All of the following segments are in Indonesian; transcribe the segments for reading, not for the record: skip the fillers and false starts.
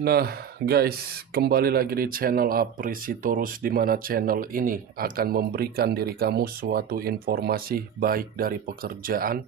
Nah, guys, kembali lagi di channel Aprisitorus, di mana channel ini akan memberikan diri kamu suatu informasi baik dari pekerjaan,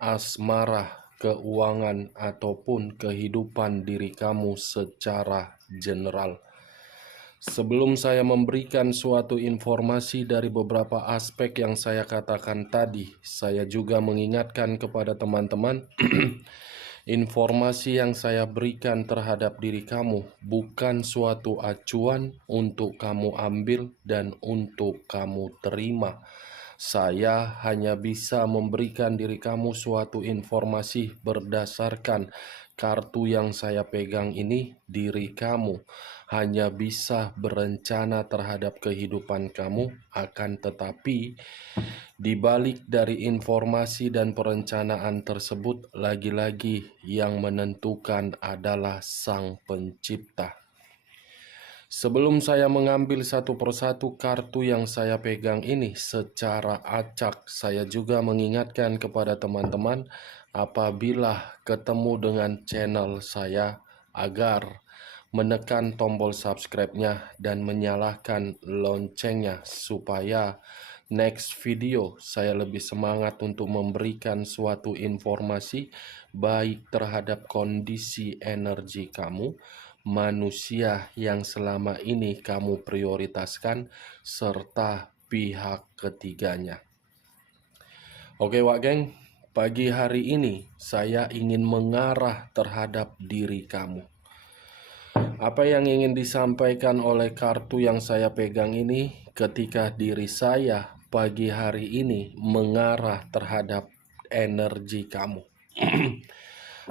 asmara, keuangan, ataupun kehidupan diri kamu secara general. Sebelum saya memberikan suatu informasi dari beberapa aspek yang saya katakan tadi, saya juga mengingatkan kepada teman-teman informasi yang saya berikan terhadap diri kamu bukan suatu acuan untuk kamu ambil dan untuk kamu terima. Saya hanya bisa memberikan diri kamu suatu informasi berdasarkan kartu yang saya pegang ini. Diri kamu hanya bisa berencana terhadap kehidupan kamu, akan tetapi di balik dari informasi dan perencanaan tersebut, lagi-lagi yang menentukan adalah Sang Pencipta. Sebelum saya mengambil satu persatu kartu yang saya pegang ini secara acak, saya juga mengingatkan kepada teman-teman apabila ketemu dengan channel saya agar menekan tombol subscribe-nya dan menyalakan loncengnya supaya next video saya lebih semangat untuk memberikan suatu informasi baik terhadap kondisi energi kamu, manusia yang selama ini kamu prioritaskan, serta pihak ketiganya. Oke Wak Geng, pagi hari ini saya ingin mengarah terhadap diri kamu. Apa yang ingin disampaikan oleh kartu yang saya pegang ini ketika diri saya pagi hari ini mengarah terhadap energi kamu?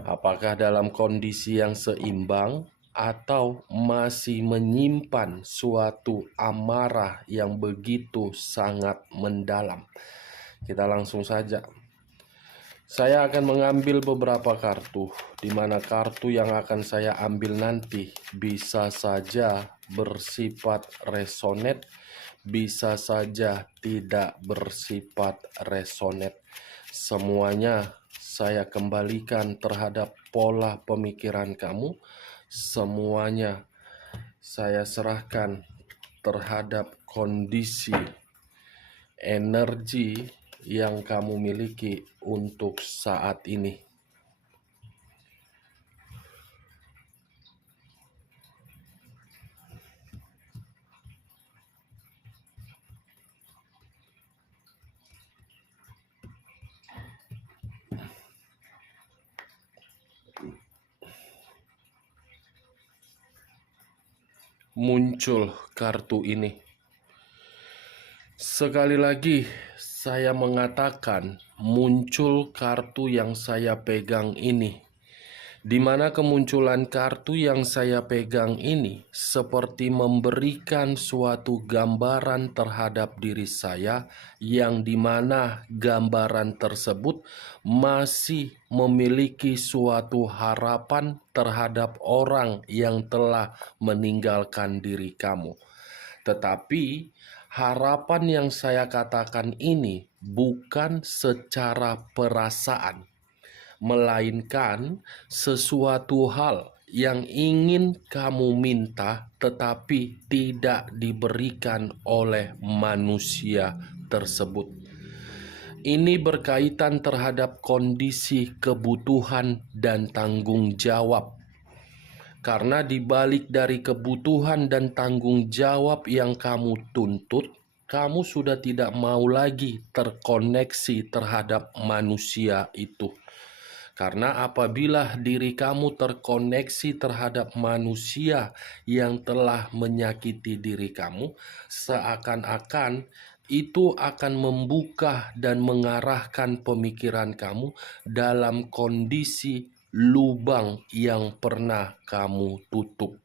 Apakah dalam kondisi yang seimbang atau masih menyimpan suatu amarah yang begitu sangat mendalam? Kita langsung saja. Saya akan mengambil beberapa kartu, di mana kartu yang akan saya ambil nanti bisa saja bersifat resonate, bisa saja tidak bersifat resonate. Semuanya saya kembalikan terhadap pola pemikiran kamu, semuanya saya serahkan terhadap kondisi energi yang kamu miliki untuk saat ini. Muncul kartu ini. Sekali lagi saya mengatakan muncul kartu yang saya pegang ini, di mana kemunculan kartu yang saya pegang ini seperti memberikan suatu gambaran terhadap diri saya, yang dimana gambaran tersebut masih memiliki suatu harapan terhadap orang yang telah meninggalkan diri kamu. Tetapi harapan yang saya katakan ini bukan secara perasaan, melainkan sesuatu hal yang ingin kamu minta tetapi tidak diberikan oleh manusia tersebut. Ini berkaitan terhadap kondisi kebutuhan dan tanggung jawab. Karena dibalik dari kebutuhan dan tanggung jawab yang kamu tuntut, kamu sudah tidak mau lagi terkoneksi terhadap manusia itu. Karena apabila diri kamu terkoneksi terhadap manusia yang telah menyakiti diri kamu, seakan-akan itu akan membuka dan mengarahkan pemikiran kamu dalam kondisi lubang yang pernah kamu tutup.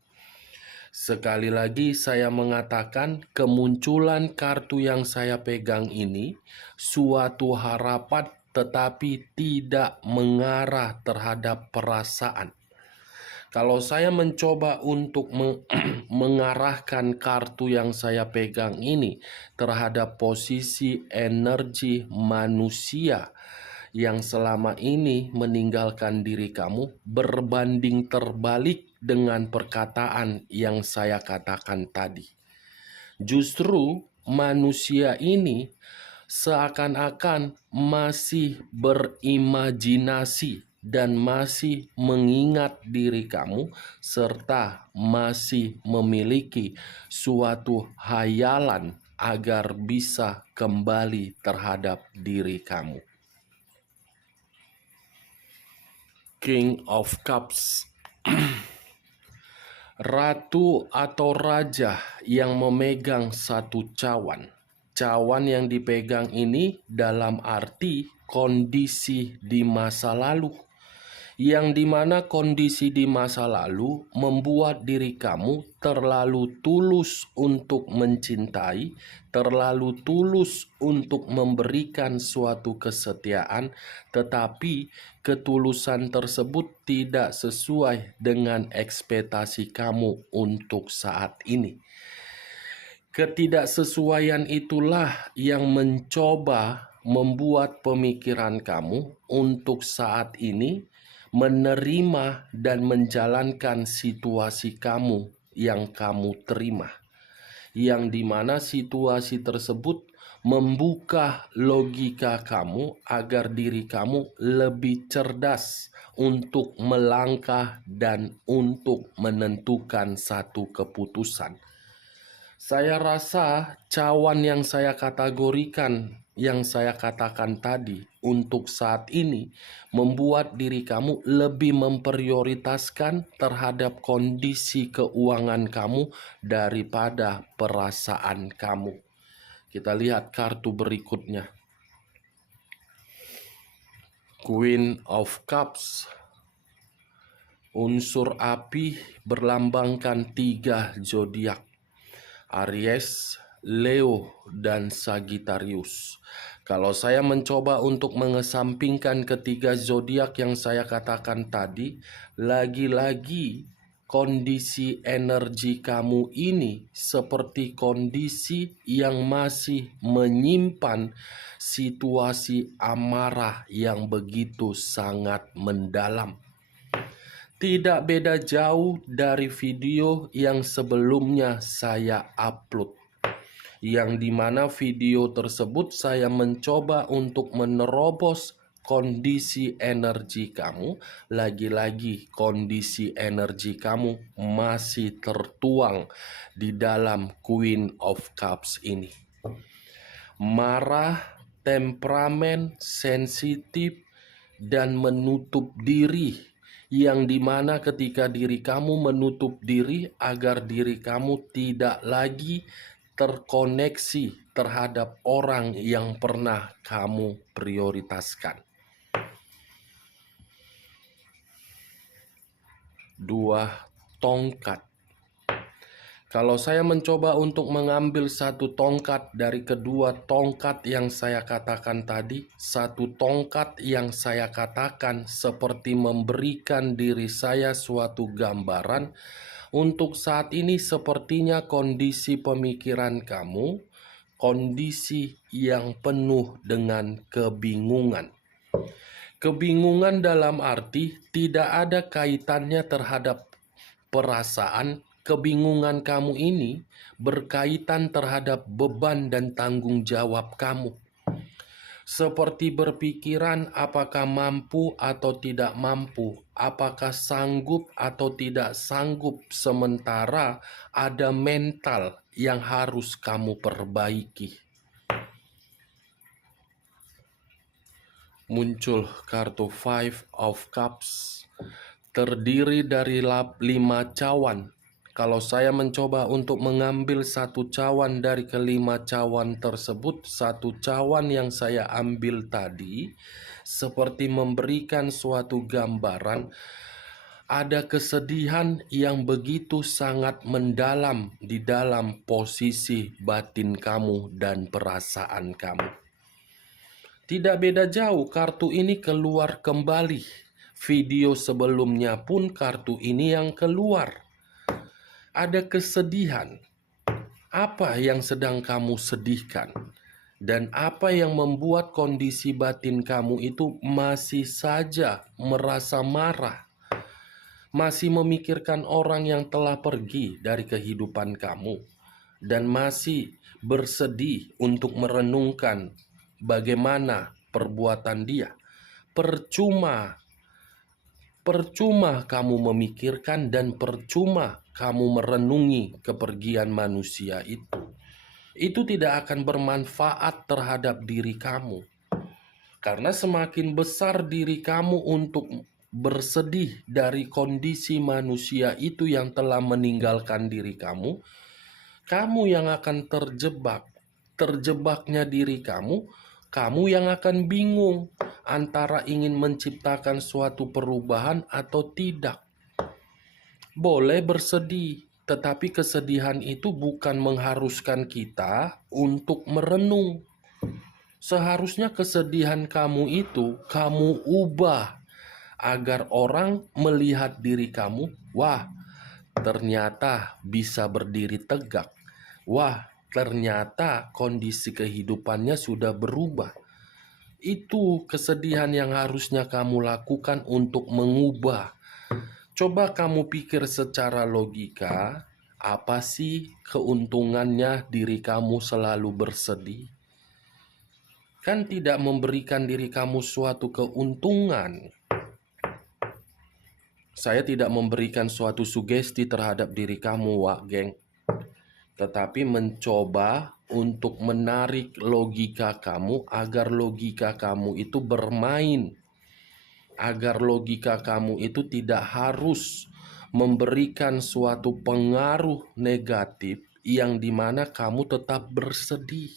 Sekali lagi saya mengatakan kemunculan kartu yang saya pegang ini suatu harapan tetapi tidak mengarah terhadap perasaan. Kalau saya mencoba untuk mengarahkan kartu yang saya pegang ini terhadap posisi energi manusia yang selama ini meninggalkan diri kamu, berbanding terbalik dengan perkataan yang saya katakan tadi. Justru manusia ini seakan-akan masih berimajinasi dan masih mengingat diri kamu, serta masih memiliki suatu hayalan agar bisa kembali terhadap diri kamu. King of Cups. Ratu atau raja yang memegang satu cawan. Cawan yang dipegang ini dalam arti kondisi di masa lalu, yang dimana kondisi di masa lalu membuat diri kamu terlalu tulus untuk mencintai, terlalu tulus untuk memberikan suatu kesetiaan, tetapi ketulusan tersebut tidak sesuai dengan ekspektasi kamu untuk saat ini. Ketidaksesuaian itulah yang mencoba membuat pemikiran kamu untuk saat ini menerima dan menjalankan situasi kamu yang kamu terima, yang dimana situasi tersebut membuka logika kamu agar diri kamu lebih cerdas untuk melangkah dan untuk menentukan satu keputusan. Saya rasa cawan yang saya kategorikan, yang saya katakan tadi, untuk saat ini membuat diri kamu lebih memprioritaskan terhadap kondisi keuangan kamu daripada perasaan kamu. Kita lihat kartu berikutnya. Queen of Cups. Unsur api berlambangkan 3 zodiak. Aries, Leo, dan Sagittarius. Kalau saya mencoba untuk mengesampingkan ketiga zodiak yang saya katakan tadi, lagi-lagi kondisi energi kamu ini seperti kondisi yang masih menyimpan situasi amarah yang begitu sangat mendalam. Tidak beda jauh dari video yang sebelumnya saya upload, yang dimana video tersebut saya mencoba untuk menerobos kondisi energi kamu. Lagi-lagi kondisi energi kamu masih tertuang di dalam Queen of Cups ini. Marah, temperamen, sensitif, dan menutup diri, yang dimana ketika diri kamu menutup diri agar diri kamu tidak lagi terkoneksi terhadap orang yang pernah kamu prioritaskan. 2 tongkat. Kalau saya mencoba untuk mengambil satu tongkat dari kedua tongkat yang saya katakan tadi, satu tongkat yang saya katakan seperti memberikan diri saya suatu gambaran, untuk saat ini sepertinya kondisi pemikiran kamu, kondisi yang penuh dengan kebingungan. Kebingungan dalam arti tidak ada kaitannya terhadap perasaan. Kebingungan kamu ini berkaitan terhadap beban dan tanggung jawab kamu. Seperti berpikiran apakah mampu atau tidak mampu, apakah sanggup atau tidak sanggup, sementara ada mental yang harus kamu perbaiki. Muncul kartu 5 of Cups, terdiri dari 5 cawan. Kalau saya mencoba untuk mengambil satu cawan dari kelima cawan tersebut, satu cawan yang saya ambil tadi seperti memberikan suatu gambaran. Ada kesedihan yang begitu sangat mendalam di dalam posisi batin kamu dan perasaan kamu. Tidak beda jauh, kartu ini keluar kembali. Video sebelumnya pun kartu ini yang keluar. Ada kesedihan. Apa yang sedang kamu sedihkan? Dan apa yang membuat kondisi batin kamu itu masih saja merasa marah? masih memikirkan orang yang telah pergi dari kehidupan kamu, dan masih bersedih untuk merenungkan bagaimana perbuatan dia. Percuma, percuma kamu memikirkan dan percuma kamu merenungi kepergian manusia itu. Itu tidak akan bermanfaat terhadap diri kamu. Karena semakin besar diri kamu untuk bersedih dari kondisi manusia itu yang telah meninggalkan diri kamu, kamu yang akan terjebak. Terjebaknya diri kamu yang akan bingung antara ingin menciptakan suatu perubahan atau tidak. Boleh bersedih, tetapi kesedihan itu bukan mengharuskan kita untuk merenung. Seharusnya kesedihan kamu itu kamu ubah agar orang melihat diri kamu, wah, ternyata bisa berdiri tegak. Wah, ternyata kondisi kehidupannya sudah berubah. Itu kesedihan yang harusnya kamu lakukan untuk mengubah. Coba kamu pikir secara logika, apa sih keuntungannya diri kamu selalu bersedih? Kan tidak memberikan diri kamu suatu keuntungan. Saya tidak memberikan suatu sugesti terhadap diri kamu, Wak Geng. Tetapi mencoba untuk menarik logika kamu agar logika kamu itu bermain. Agar logika kamu itu tidak harus memberikan suatu pengaruh negatif yang dimana kamu tetap bersedih.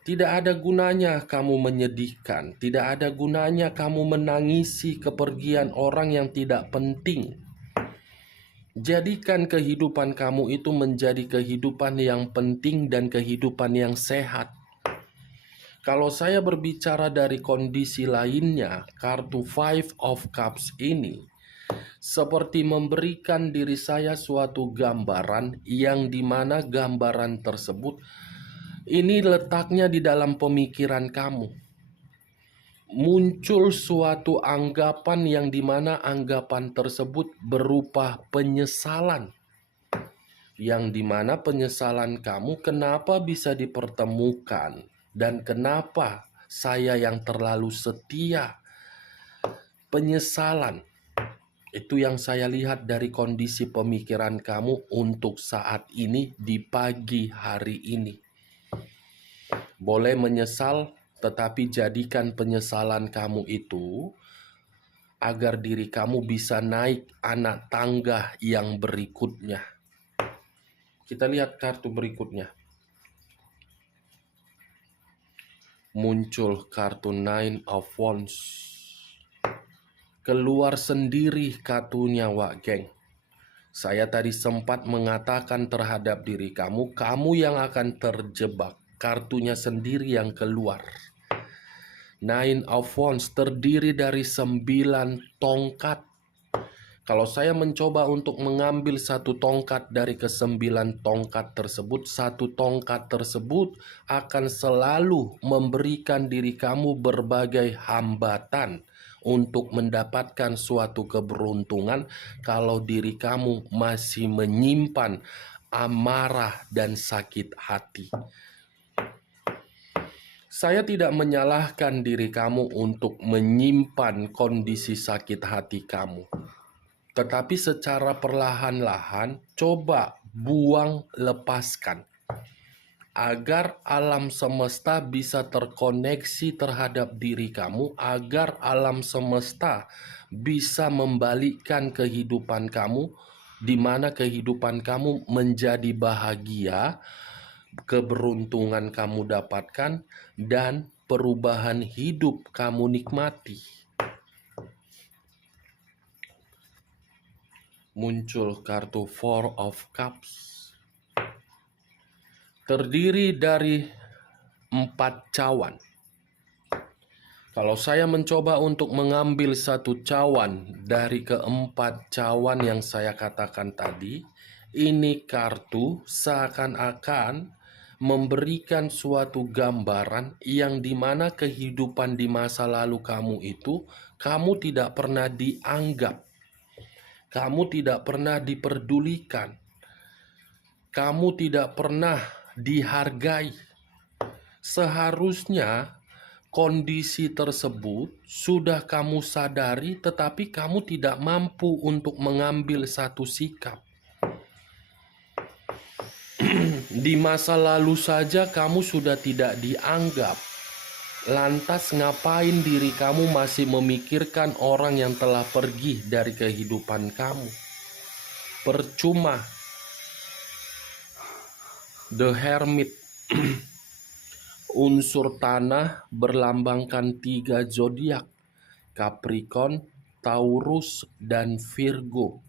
Tidak ada gunanya kamu menyedihkan, tidak ada gunanya kamu menangisi kepergian orang yang tidak penting. Jadikan kehidupan kamu itu menjadi kehidupan yang penting dan kehidupan yang sehat. Kalau saya berbicara dari kondisi lainnya, kartu Five of Cups ini seperti memberikan diri saya suatu gambaran yang dimana gambaran tersebut ini letaknya di dalam pemikiran kamu. Muncul suatu anggapan yang dimana anggapan tersebut berupa penyesalan. Yang dimana penyesalan kamu kenapa bisa dipertemukan dan kenapa saya yang terlalu setia. Penyesalan. Itu yang saya lihat dari kondisi pemikiran kamu untuk saat ini di pagi hari ini. Boleh menyesal, tetapi jadikan penyesalan kamu itu agar diri kamu bisa naik anak tangga yang berikutnya. Kita lihat kartu berikutnya. Muncul kartu Nine of Wands. Keluar sendiri kartunya, Wak Geng. Saya tadi sempat mengatakan terhadap diri kamu, kamu yang akan terjebak. Kartunya sendiri yang keluar. Nine of Wands terdiri dari 9 tongkat. Kalau saya mencoba untuk mengambil satu tongkat dari ke-9 tongkat tersebut, satu tongkat tersebut akan selalu memberikan diri kamu berbagai hambatan untuk mendapatkan suatu keberuntungan kalau diri kamu masih menyimpan amarah dan sakit hati. Saya tidak menyalahkan diri kamu untuk menyimpan kondisi sakit hati kamu. Tetapi secara perlahan-lahan, coba buang, lepaskan. Agar alam semesta bisa terkoneksi terhadap diri kamu. Agar alam semesta bisa membalikkan kehidupan kamu. Di mana kehidupan kamu menjadi bahagia, keberuntungan kamu dapatkan, dan perubahan hidup kamu nikmati. Muncul kartu Four of Cups. Terdiri dari 4 cawan. Kalau saya mencoba untuk mengambil satu cawan dari keempat cawan yang saya katakan tadi, ini kartu seakan-akan memberikan suatu gambaran yang dimana kehidupan di masa lalu kamu itu, kamu tidak pernah dianggap. Kamu tidak pernah diperdulikan. Kamu tidak pernah dihargai. Seharusnya kondisi tersebut sudah kamu sadari, tetapi kamu tidak mampu untuk mengambil satu sikap. Di masa lalu saja kamu sudah tidak dianggap. Lantas ngapain diri kamu masih memikirkan orang yang telah pergi dari kehidupan kamu? Percuma. The Hermit. Unsur tanah berlambangkan 3 zodiak, Capricorn, Taurus, dan Virgo.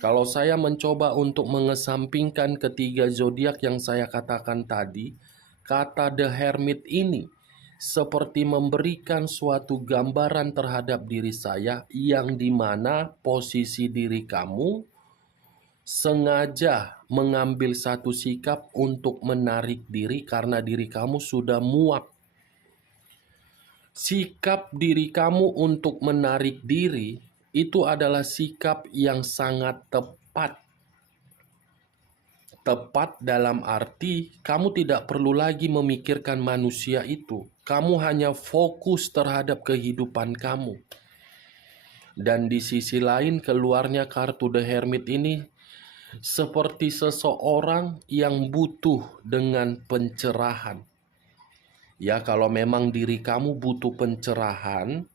Kalau saya mencoba untuk mengesampingkan ketiga zodiak yang saya katakan tadi, kata The Hermit ini seperti memberikan suatu gambaran terhadap diri saya, yang dimana posisi diri kamu sengaja mengambil satu sikap untuk menarik diri karena diri kamu sudah muak. Sikap diri kamu untuk menarik diri itu adalah sikap yang sangat tepat. Tepat dalam arti kamu tidak perlu lagi memikirkan manusia itu. Kamu hanya fokus terhadap kehidupan kamu. Dan di sisi lain, keluarnya kartu The Hermit ini seperti seseorang yang butuh dengan pencerahan. Ya, kalau memang diri kamu butuh pencerahan,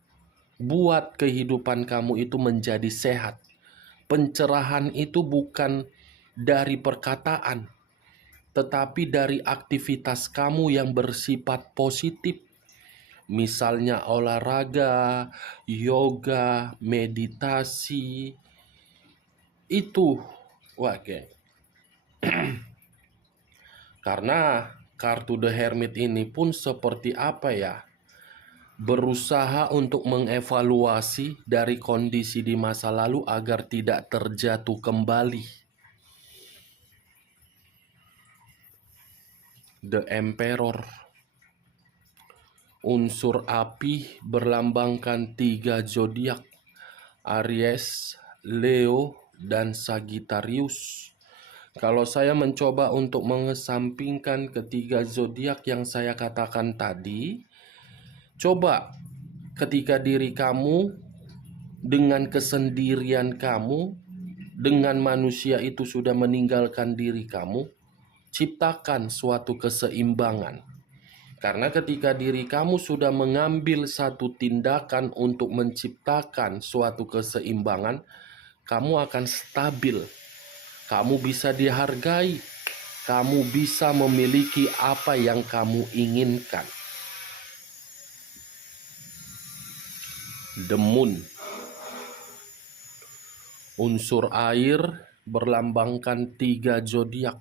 buat kehidupan kamu itu menjadi sehat. Pencerahan itu bukan dari perkataan, tetapi dari aktivitas kamu yang bersifat positif. Misalnya olahraga, yoga, meditasi. Itu oke. Karena kartu The Hermit ini pun seperti apa ya? Berusaha untuk mengevaluasi dari kondisi di masa lalu agar tidak terjatuh kembali. The Emperor. Unsur api berlambangkan 3 zodiak, Aries, Leo, dan Sagittarius. Kalau saya mencoba untuk mengesampingkan ketiga zodiak yang saya katakan tadi, coba ketika diri kamu dengan kesendirian kamu, dengan manusia itu sudah meninggalkan diri kamu, ciptakan suatu keseimbangan. Karena ketika diri kamu sudah mengambil satu tindakan untuk menciptakan suatu keseimbangan, kamu akan stabil. Kamu bisa dihargai, kamu bisa memiliki apa yang kamu inginkan. The Moon. Unsur air berlambangkan 3 zodiak,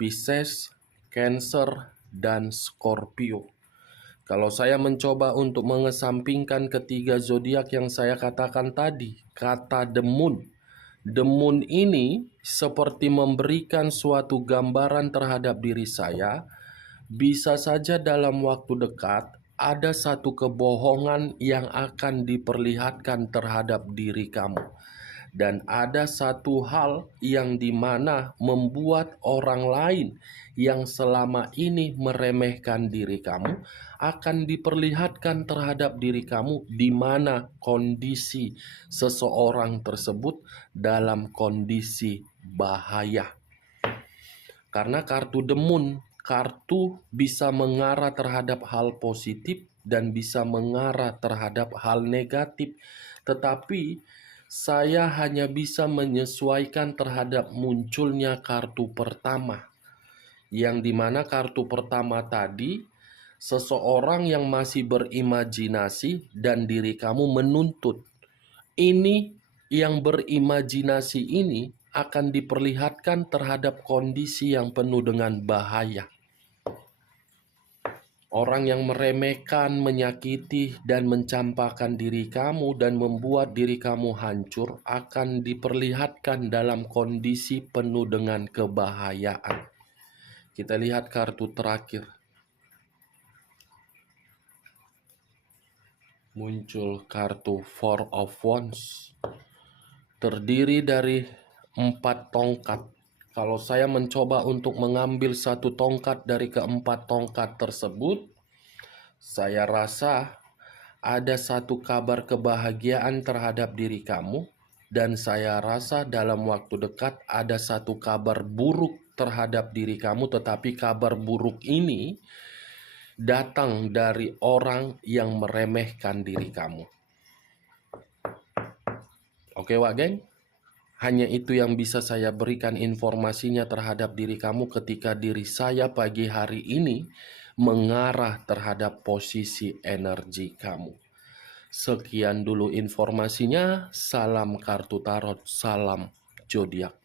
Pisces, Cancer, dan Scorpio. Kalau saya mencoba untuk mengesampingkan ketiga zodiak yang saya katakan tadi, kata The Moon. The Moon ini seperti memberikan suatu gambaran terhadap diri saya. Bisa saja dalam waktu dekat ada satu kebohongan yang akan diperlihatkan terhadap diri kamu. Dan ada satu hal yang dimana membuat orang lain yang selama ini meremehkan diri kamu akan diperlihatkan terhadap diri kamu, di mana kondisi seseorang tersebut dalam kondisi bahaya. Karena kartu The Moon, kartu bisa mengarah terhadap hal positif dan bisa mengarah terhadap hal negatif. Tetapi saya hanya bisa menyesuaikan terhadap munculnya kartu pertama. Yang dimana kartu pertama tadi, seseorang yang masih berimajinasi dan diri kamu menuntut. Ini yang berimajinasi ini akan diperlihatkan terhadap kondisi yang penuh dengan bahaya. Orang yang meremehkan, menyakiti, dan mencampakkan diri kamu dan membuat diri kamu hancur akan diperlihatkan dalam kondisi penuh dengan kebahayaan. Kita lihat kartu terakhir. Muncul kartu Four of Wands. terdiri dari 4 tongkat. Kalau saya mencoba untuk mengambil satu tongkat dari keempat tongkat tersebut, saya rasa ada satu kabar kebahagiaan terhadap diri kamu, dan saya rasa dalam waktu dekat ada satu kabar buruk terhadap diri kamu, tetapi kabar buruk ini datang dari orang yang meremehkan diri kamu. Oke, Wak Geng? Hanya itu yang bisa saya berikan informasinya terhadap diri kamu ketika diri saya pagi hari ini mengarah terhadap posisi energi kamu. Sekian dulu informasinya. Salam kartu tarot, salam zodiak.